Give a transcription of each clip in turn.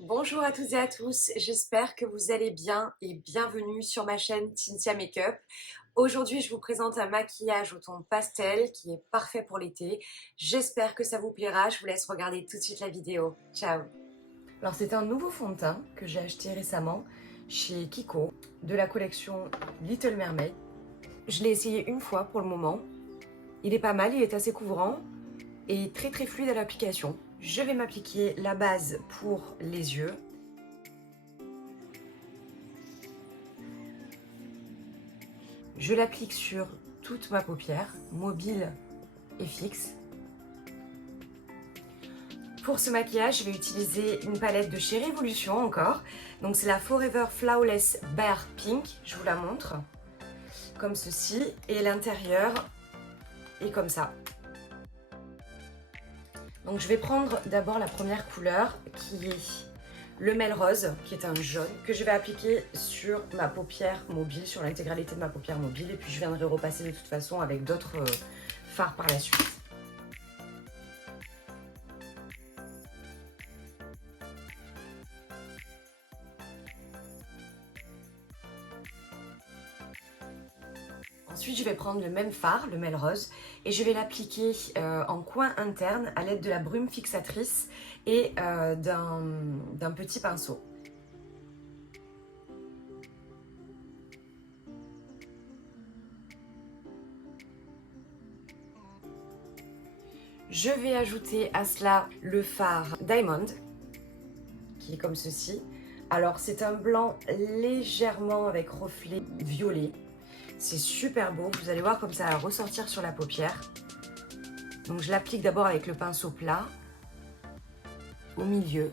Bonjour à toutes et à tous, j'espère que vous allez bien et bienvenue sur ma chaîne Cynthia Makeup. Aujourd'hui, je vous présente un maquillage au ton pastel qui est parfait pour l'été. J'espère que ça vous plaira, je vous laisse regarder tout de suite la vidéo. Ciao! Alors c'est un nouveau fond de teint que j'ai acheté récemment chez Kiko de la collection Little Mermaid. Je l'ai essayé une fois pour le moment. Il est pas mal, il est assez couvrant et très fluide à l'application. Je vais m'appliquer la base pour les yeux. Je l'applique sur toute ma paupière, mobile et fixe. Pour ce maquillage, je vais utiliser une palette de chez Révolution encore. Donc c'est la Forever Flawless Bare Pink, je vous la montre. Comme ceci, et l'intérieur est comme ça. Donc je vais prendre d'abord la première couleur qui est le Melrose, qui est un jaune, que je vais appliquer sur ma paupière mobile, sur l'intégralité de ma paupière mobile. Et puis je viendrai repasser de toute façon avec d'autres fards par la suite. Ensuite, je vais prendre le même fard, le Melrose, et je vais l'appliquer en coin interne à l'aide de la brume fixatrice et d'un petit pinceau. Je vais ajouter à cela le fard Diamond, qui est comme ceci. Alors, c'est un blanc légèrement avec reflet violet. C'est super beau, vous allez voir comme ça va ressortir sur la paupière. Donc je l'applique d'abord avec le pinceau plat, au milieu.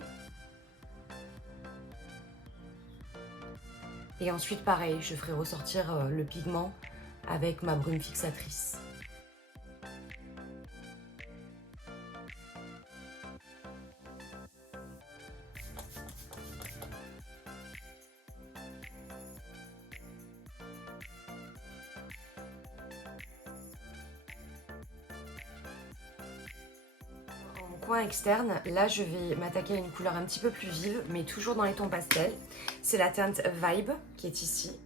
Et ensuite pareil, je ferai ressortir le pigment avec ma brume fixatrice. Coin externe, là je vais m'attaquer à une couleur un petit peu plus vive, mais toujours dans les tons pastels. C'est la teinte Vibe qui est ici,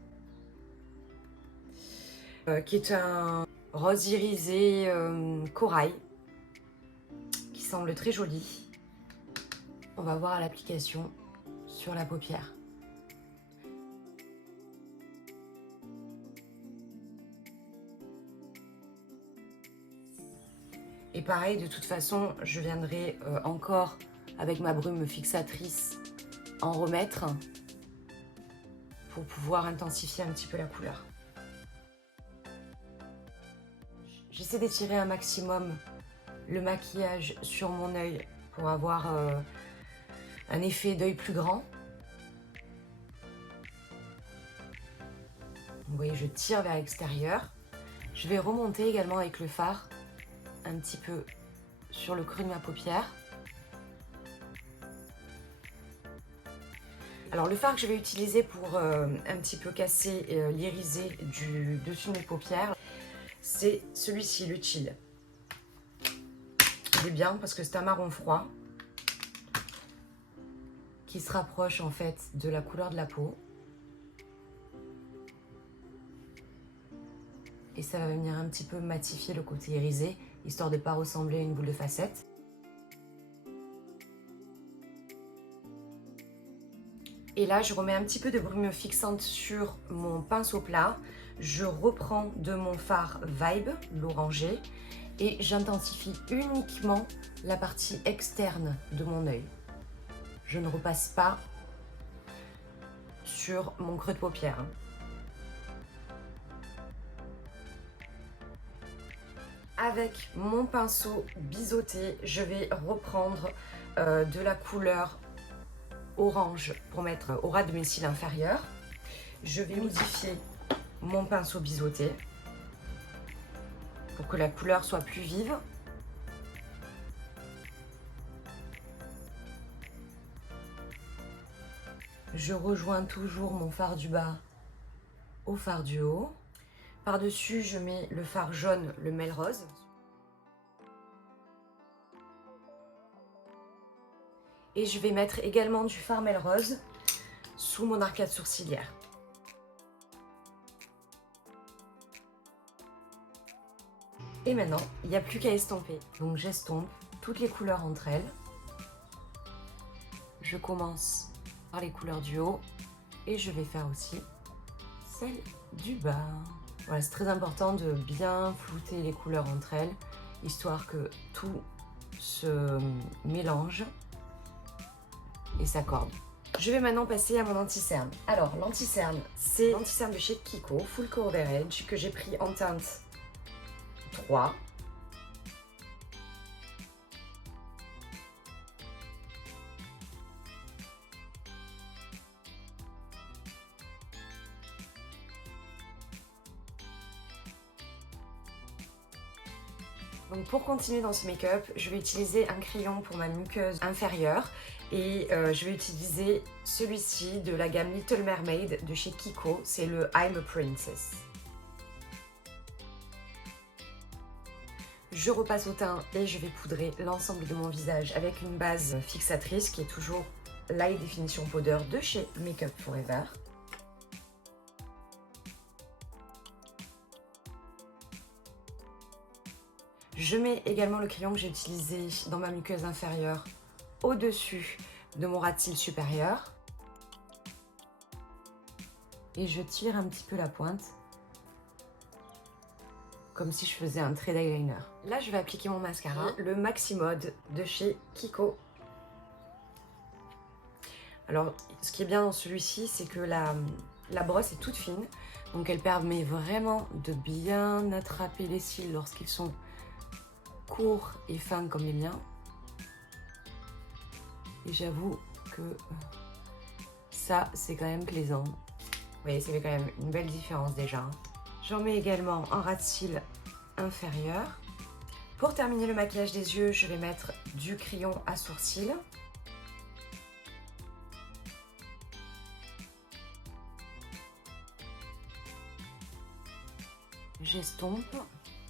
qui est un rose irisé corail, qui semble très joli. On va voir à l'application sur la paupière. Et pareil, de toute façon, je viendrai encore avec ma brume fixatrice en remettre pour pouvoir intensifier un petit peu la couleur. J'essaie d'étirer un maximum le maquillage sur mon œil pour avoir un effet d'œil plus grand. Vous voyez, je tire vers l'extérieur. Je vais remonter également avec le fard un petit peu sur le creux de ma paupière. Alors le fard que je vais utiliser pour un petit peu casser l'irisé du dessus de mes paupières, c'est celui-ci, le Chill. Il est bien parce que c'est un marron froid qui se rapproche en fait de la couleur de la peau. Et ça va venir un petit peu matifier le côté irisé, histoire de ne pas ressembler à une boule de facettes. Et là, je remets un petit peu de brume fixante sur mon pinceau plat. Je reprends de mon fard Vibe, l'orangé, et j'intensifie uniquement la partie externe de mon œil. Je ne repasse pas sur mon creux de paupière. Avec mon pinceau biseauté, je vais reprendre de la couleur orange pour mettre au ras de mes cils inférieurs. Je vais modifier mon pinceau biseauté pour que la couleur soit plus vive. Je rejoins toujours mon fard du bas au fard du haut. Par-dessus, je mets le fard jaune, le Melrose. Et je vais mettre également du Farmel Rose sous mon arcade sourcilière. Et maintenant, il n'y a plus qu'à estomper. Donc j'estompe toutes les couleurs entre elles. Je commence par les couleurs du haut et je vais faire aussi celles du bas. Voilà, c'est très important de bien flouter les couleurs entre elles, histoire que tout se mélange et s'accorde. Je vais maintenant passer à mon anti-cerne. Alors l'anti-cerne, c'est l'anti-cerne de chez Kiko, Full Coverage, que j'ai pris en teinte 3. Donc pour continuer dans ce make-up, je vais utiliser un crayon pour ma muqueuse inférieure et je vais utiliser celui-ci de la gamme Little Mermaid de chez Kiko, c'est le I'm a Princess. Je repasse au teint et je vais poudrer l'ensemble de mon visage avec une base fixatrice qui est toujours la High Definition Powder de chez Make Up For Ever. Je mets également le crayon que j'ai utilisé dans ma muqueuse inférieure au-dessus de mon ras de cils supérieur. Et je tire un petit peu la pointe, comme si je faisais un trait d'eyeliner. Là, je vais appliquer mon mascara, le Maxi Mode de chez Kiko. Alors, ce qui est bien dans celui-ci, c'est que la brosse est toute fine, donc elle permet vraiment de bien attraper les cils lorsqu'ils sont courts et fins comme les miens. Et j'avoue que ça, c'est quand même plaisant. Vous voyez, ça fait quand même une belle différence déjà. J'en mets également en ras de cils inférieur. Pour terminer le maquillage des yeux, je vais mettre du crayon à sourcils. J'estompe.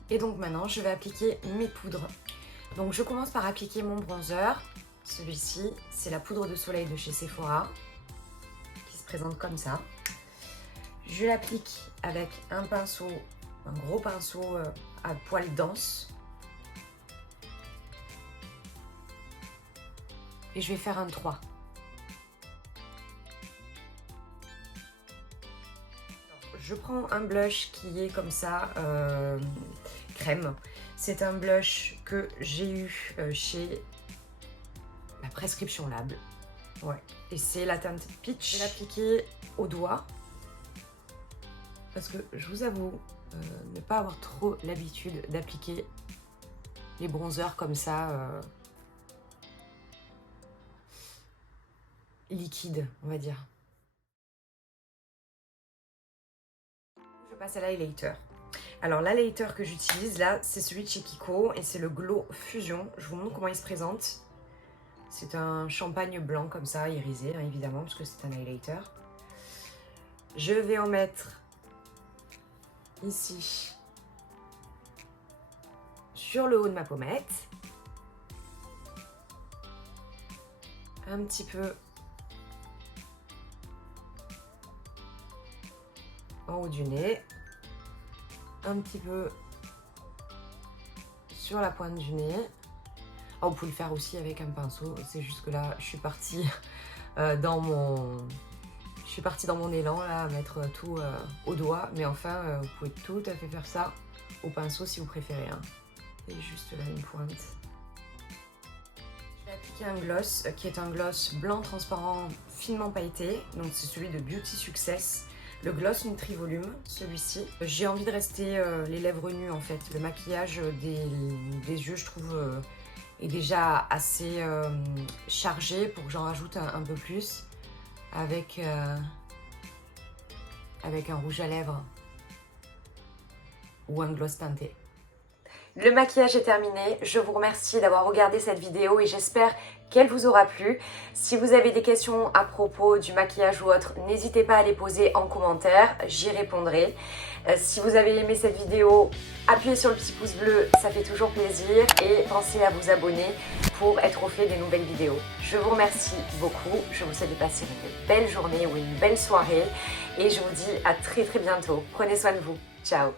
Et donc maintenant, je vais appliquer mes poudres. Donc je commence par appliquer mon bronzer. Celui-ci, c'est la poudre de soleil de chez Sephora, qui se présente comme ça. Je l'applique avec un pinceau, un gros pinceau à poil dense. Et je vais faire un 3. Je prends un blush qui est comme ça, crème. C'est un blush que j'ai eu chez la Prescription Lab. Ouais. Et c'est la teinte Peach. Je vais l'appliquer au doigt. Parce que je vous avoue, ne pas avoir trop l'habitude d'appliquer les bronzers comme ça, liquide, on va dire. Je passe à l'highlighter. Alors l'highlighter que j'utilise là, c'est celui de chez Kiko et c'est le Glow Fusion. Je vous montre comment il se présente. C'est un champagne blanc comme ça, irisé, hein, évidemment, parce que c'est un highlighter. Je vais en mettre ici sur le haut de ma pommette, un petit peu en haut du nez, un petit peu sur la pointe du nez. Oh, vous pouvez le faire aussi avec un pinceau, c'est juste que là je suis partie dans mon élan là, à mettre tout au doigt, mais enfin vous pouvez tout à fait faire ça au pinceau si vous préférez, hein. Et juste là une pointe. Je vais appliquer un gloss qui est un gloss blanc transparent finement pailleté, donc c'est celui de Beauty Success, le gloss Nutri Volume, celui-ci. J'ai envie de rester les lèvres nues en fait. Le maquillage des yeux, je trouve, est déjà assez chargé pour que j'en rajoute un peu plus avec un rouge à lèvres ou un gloss teinté. Le maquillage est terminé, je vous remercie d'avoir regardé cette vidéo et j'espère qu'elle vous aura plu. Si vous avez des questions à propos du maquillage ou autre, n'hésitez pas à les poser en commentaire, j'y répondrai. Si vous avez aimé cette vidéo, appuyez sur le petit pouce bleu, ça fait toujours plaisir. Et pensez à vous abonner pour être au fait des nouvelles vidéos. Je vous remercie beaucoup, je vous souhaite de passer une belle journée ou une belle soirée. Et je vous dis à très bientôt. Prenez soin de vous. Ciao.